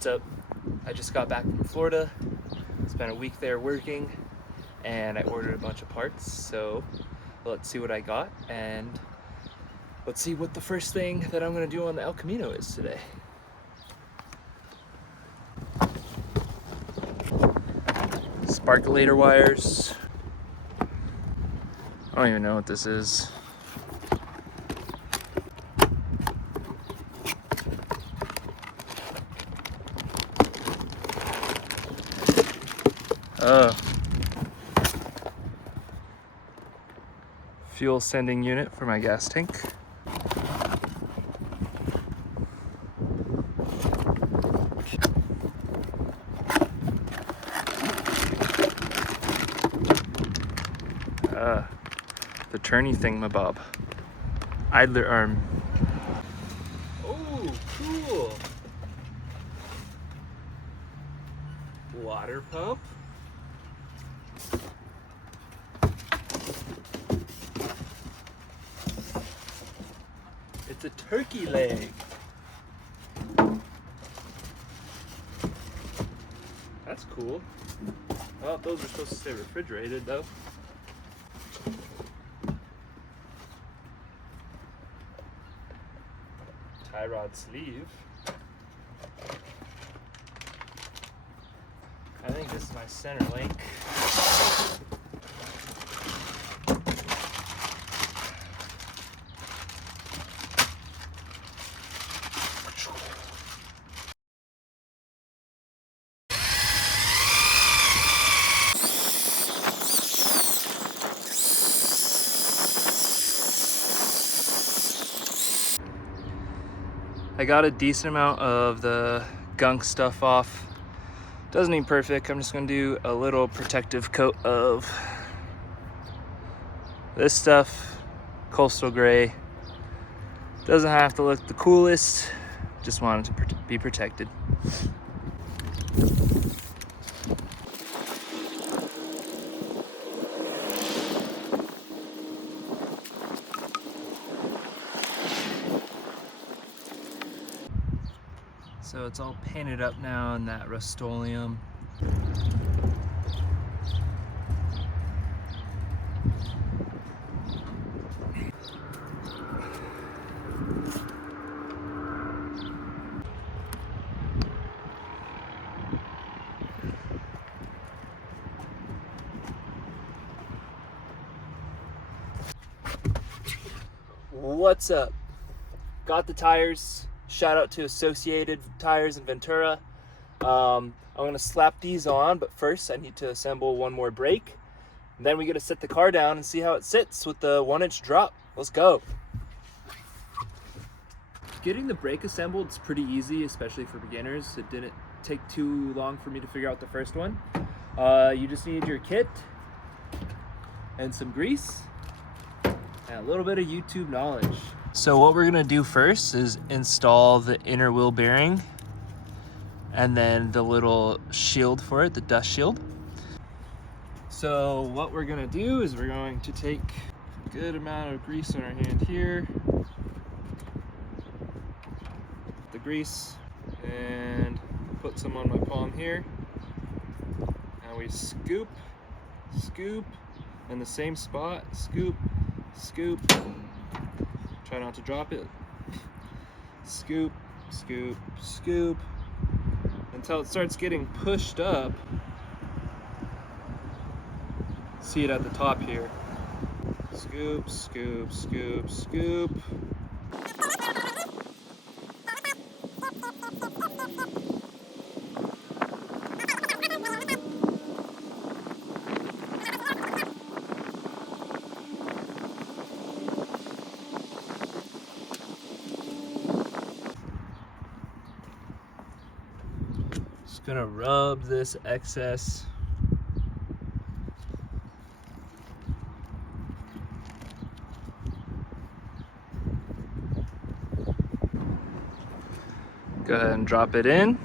What's up? I just got back from Florida. Spent a week there working, and I ordered a bunch of parts. So let's see what I got, and let's see what the first thing that I'm gonna do on the El Camino is today. Sparkulator wires. I don't even know what this is. Fuel sending unit for my gas tank. The turny thingamabob. Idler arm. Oh, cool. Water pump. It's a turkey leg. That's cool. Well, those are supposed to stay refrigerated though. Tie rod sleeve. I think this is my center link. I got a decent amount of the gunk stuff off. Doesn't need perfect. I'm just gonna do a little protective coat of this stuff, coastal gray. Doesn't have to look the coolest, just wanted to be protected. So it's all painted up now in that Rust-Oleum. What's up? Got the tires. Shout out to Associated Tires in Ventura. I'm gonna slap these on, but first I need to assemble one more brake. And then we gotta set the car down and see how it sits with the 1-inch drop. Let's go. Getting the brake assembled is pretty easy, especially for beginners. It didn't take too long for me to figure out the first one. You just need your kit and some grease and a little bit of YouTube knowledge. So what we're gonna do first is install the inner wheel bearing and then the little shield for it, the dust shield. So what we're gonna do is we're going to take a good amount of grease on our hand here, the grease, and put some on my palm here. Now we scoop, scoop, in the same spot, scoop, scoop. Try not to drop it. Scoop, scoop, scoop, until it starts getting pushed up. See it at the top here. Scoop, scoop, scoop, scoop. Just gonna rub this excess. Go ahead and drop it in.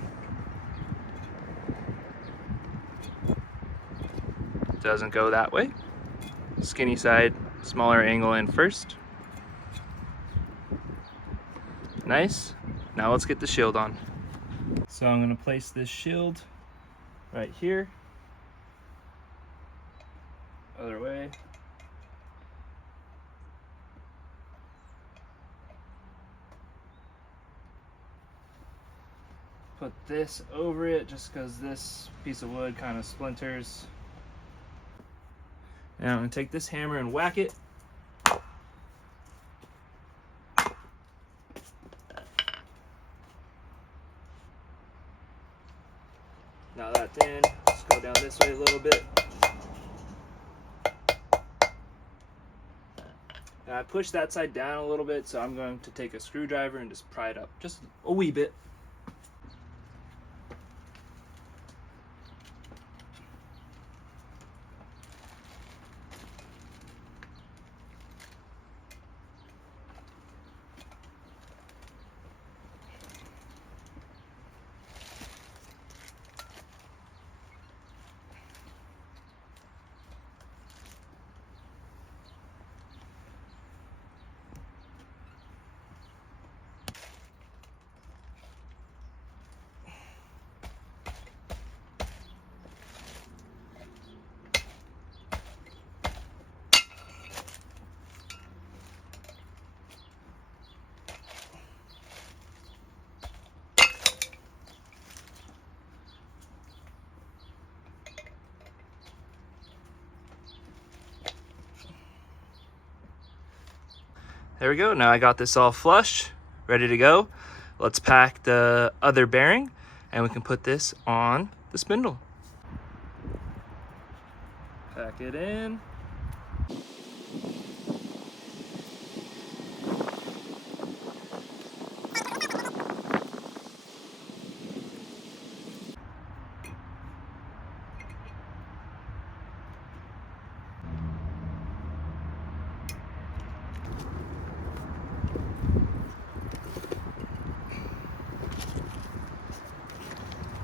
Doesn't go that way. Skinny side, smaller angle in first. Nice. Now let's get the shield on. So I'm going to place this shield right here. Other way. Put this over it just because this piece of wood kind of splinters. Now I'm going to take this hammer and whack it. Now that's in, let's go down this way a little bit. Now I pushed that side down a little bit, so I'm going to take a screwdriver and just pry it up just a wee bit. There we go. Now I got this all flush, ready to go. Let's pack the other bearing and we can put this on the spindle. Pack it in.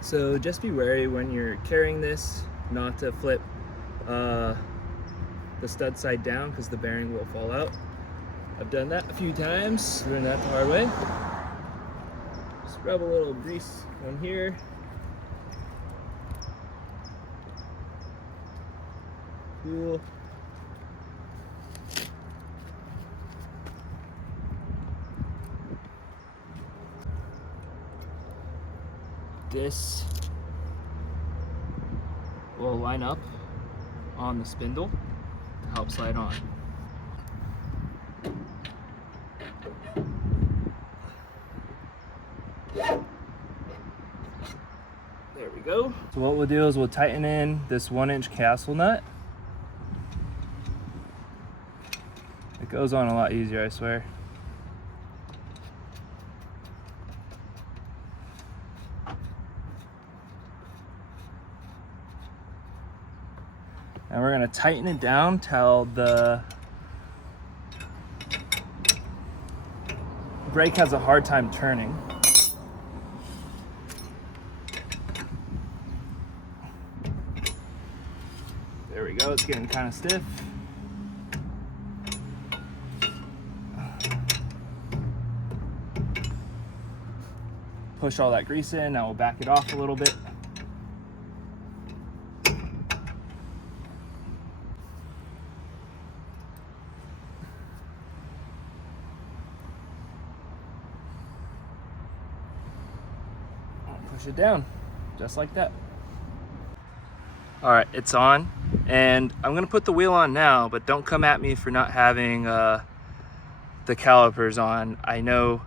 So just be wary when you're carrying this not to flip the stud side down because the bearing will fall out. I've done that a few times, learned that the hard way. Just rub a little grease on here. Cool. This will line up on the spindle to help slide on. There we go. So what we'll do is we'll tighten in this 1-inch castle nut. It goes on a lot easier, I swear. And we're going to tighten it down till the brake has a hard time turning. There we go, it's getting kind of stiff. Push all that grease in, now we'll back it off a little bit. Push it down, just like that. All right, it's on, and I'm gonna put the wheel on now, but don't come at me for not having the calipers on. I know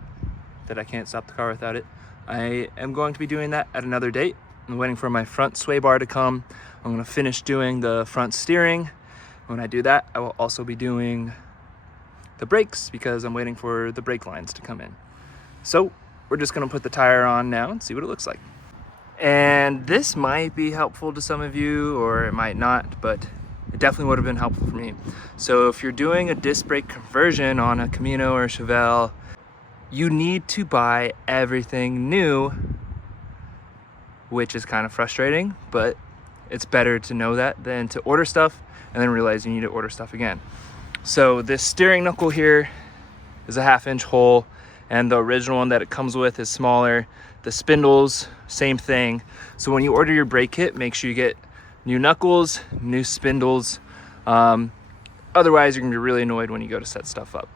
that I can't stop the car without it. I am going to be doing that at another date. I'm waiting for my front sway bar to come. I'm gonna finish doing the front steering. When I do that, I will also be doing the brakes because I'm waiting for the brake lines to come in. So we're just gonna put the tire on now and see what it looks like. And this might be helpful to some of you, or it might not, but it definitely would have been helpful for me. So if you're doing a disc brake conversion on a Camino or a Chevelle, you need to buy everything new, which is kind of frustrating, but it's better to know that than to order stuff and then realize you need to order stuff again. So this steering knuckle here is a 1/2 inch hole, and the original one that it comes with is smaller. The spindles, same thing. So when you order your brake kit, make sure you get new knuckles, new spindles. Otherwise, you're gonna be really annoyed when you go to set stuff up.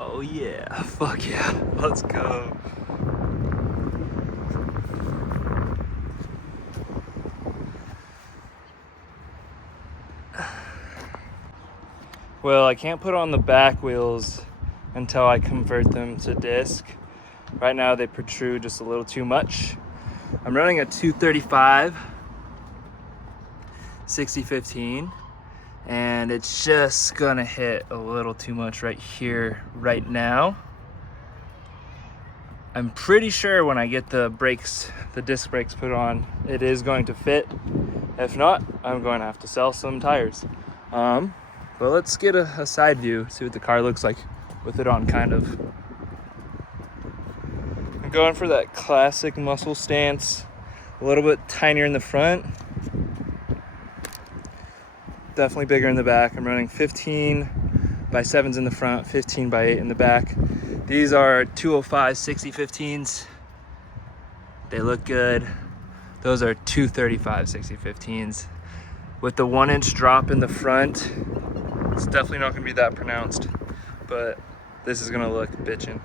Oh yeah, fuck yeah, let's go. Well, I can't put on the back wheels until I convert them to disc. Right now they protrude just a little too much. I'm running a 235 60/15 and it's just gonna hit a little too much right here right now. I'm pretty sure when I get the brakes, the disc brakes put on, it is going to fit. If not, I'm going to have to sell some tires. But let's get a side view, see what the car looks like with it on, kind of. I'm going for that classic muscle stance, a little bit tinier in the front, definitely bigger in the back. I'm running 15x7s in the front, 15x8 in the back. These are 205 60/15s. They look good. Those are 235 60/15s. With the 1-inch drop in the front, it's definitely not gonna be that pronounced, but this is gonna look bitchin'.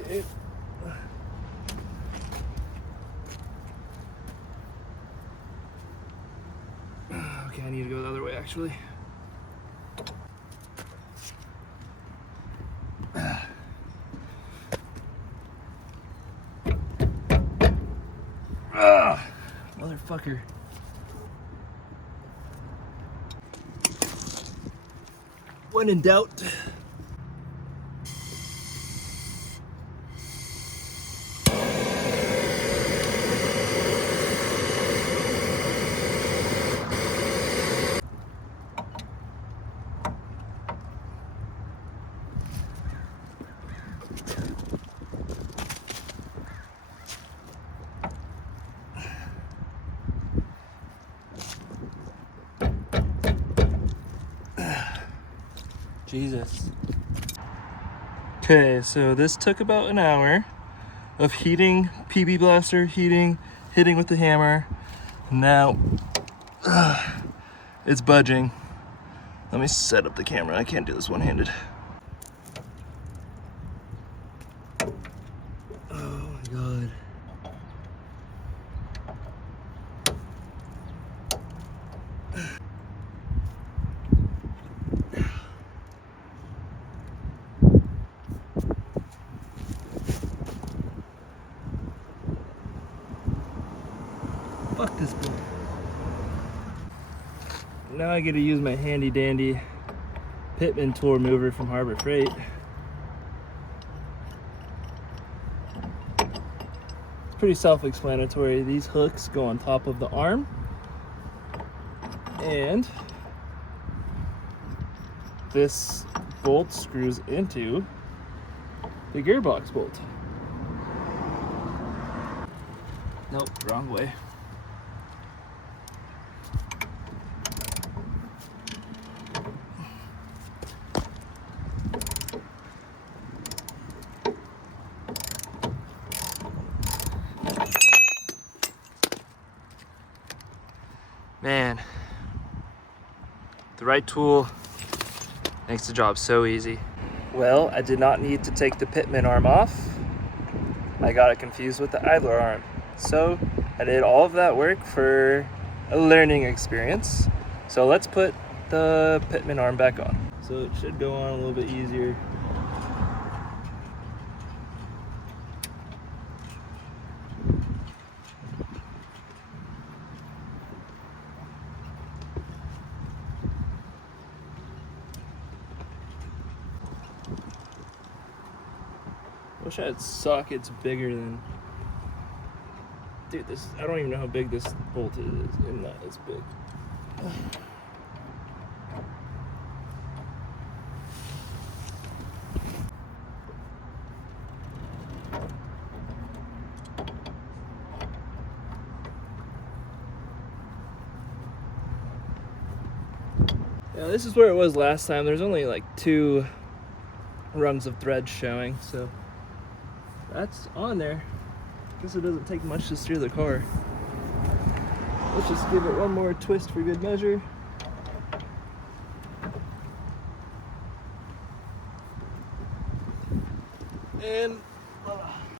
Okay. Okay, I need to go the other way actually. Motherfucker. When in doubt. Jesus. Okay, so this took about an hour of heating, PB blaster, heating, hitting with the hammer. Now, it's budging. Let me set up the camera. I can't do this one-handed. Oh my God. Fuck this boy. Now I get to use my handy dandy fitment tool remover from Harbor Freight. It's pretty self-explanatory. These hooks go on top of the arm, and this bolt screws into the gearbox bolt. Nope, wrong way. Man, the right tool makes the job so easy. Well, I did not need to take the pitman arm off. I got it confused with the idler arm. So I did all of that work for a learning experience. So let's put the pitman arm back on. So it should go on a little bit easier. Wish I had sockets bigger than. Dude, this, I don't even know how big this bolt is. And that is big. Yeah, this is where it was last time. There's only like 2 rungs of thread showing, so that's on there. Guess it doesn't take much to steer the car. Let's just give it one more twist for good measure. And